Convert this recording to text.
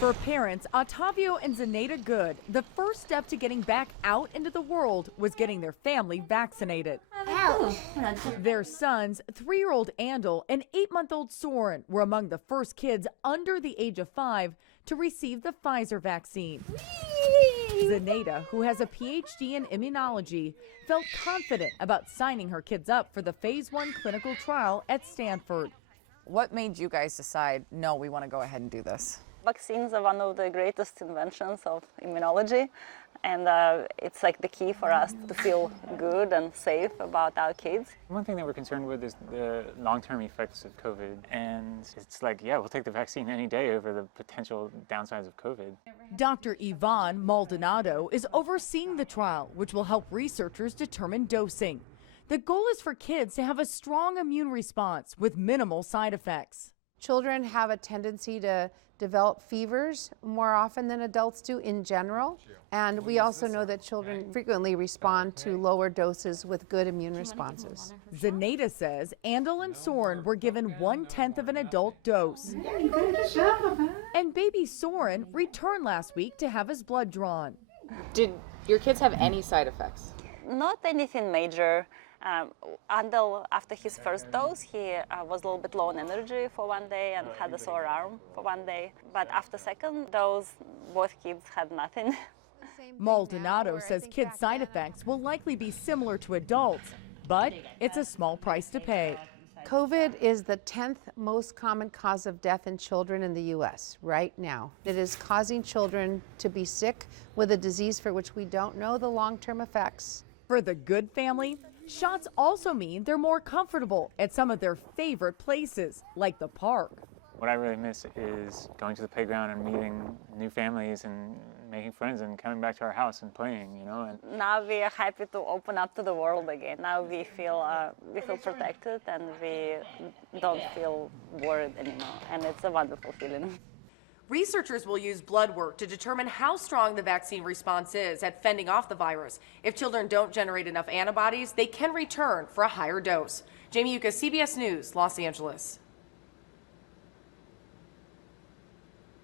For parents Otavio and Zenaida Good, the first step to getting back out into the world was getting their family vaccinated. Their sons, 3-year-old Andel and 8-month-old Soren, were among the first kids under the age of 5 to receive the Pfizer vaccine. Zenaida, who has a PhD in immunology, felt confident about signing her kids up for the phase 1 clinical trial at Stanford. What made you guys decide, no, we want to go ahead and do this? Vaccines are one of the greatest inventions of immunology, and it's like the key for us to feel good and safe about our kids. One thing that we're concerned with is the long-term effects of COVID, and it's like, yeah, we'll take the vaccine any day over the potential downsides of COVID. Dr. Yvonne Maldonado is overseeing the trial, which will help researchers determine dosing. The goal is for kids to have a strong immune response with minimal side effects. Children have a tendency to develop fevers more often than adults do in general. And we also know that children frequently respond to lower doses with good immune responses. Zenaida says Andel and Soren were given 1/10 of an adult dose. And baby Soren returned last week to have his blood drawn. Did your kids have any side effects? Not anything major. Andel, after his first dose, he was a little bit low on energy for one day and had a sore arm for one day. But after second dose, both kids had nothing. Maldonado says kids' side effects will likely be similar to adults, but it's a small price to pay. COVID is the 10th most common cause of death in children in the U.S. right now. It is causing children to be sick with a disease for which we don't know the long-term effects. For the Good family, shots also mean they're more comfortable at some of their favorite places, like the park. What I really miss is going to the playground and meeting new families and making friends and coming back to our house and playing, you know. And now we are happy to open up to the world again. Now we feel protected and we don't feel worried anymore, and it's a wonderful feeling. Researchers will use blood work to determine how strong the vaccine response is at fending off the virus. If children don't generate enough antibodies, they can return for a higher dose. Jamie Yuka, CBS News, Los Angeles.